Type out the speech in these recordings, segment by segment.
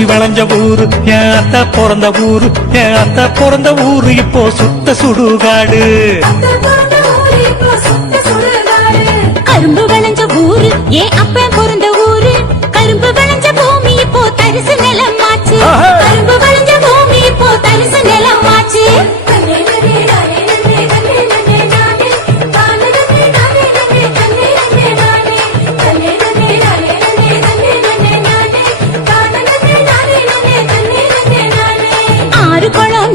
விளைஞ்ச ஊரு என் அத்தை பிறந்த ஊரு என் அத்தை பிறந்த ஊரு இப்போ சுத்த சுடுகாடு.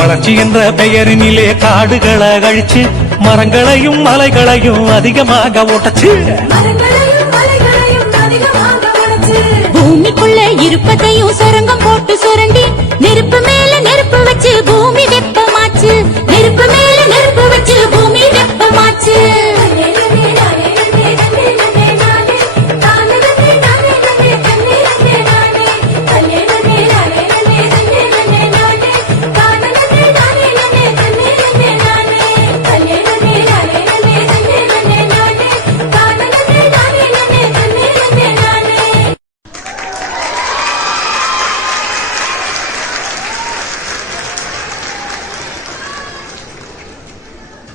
வளர்ச்சி என்ற பெயரினிலே காடுகளை அழிச்சு மரங்களையும் மலைகளையும் அதிகமாக ஓட்டச்சு. பூமிக்குள்ள இருப்பதையும் சுரங்கம்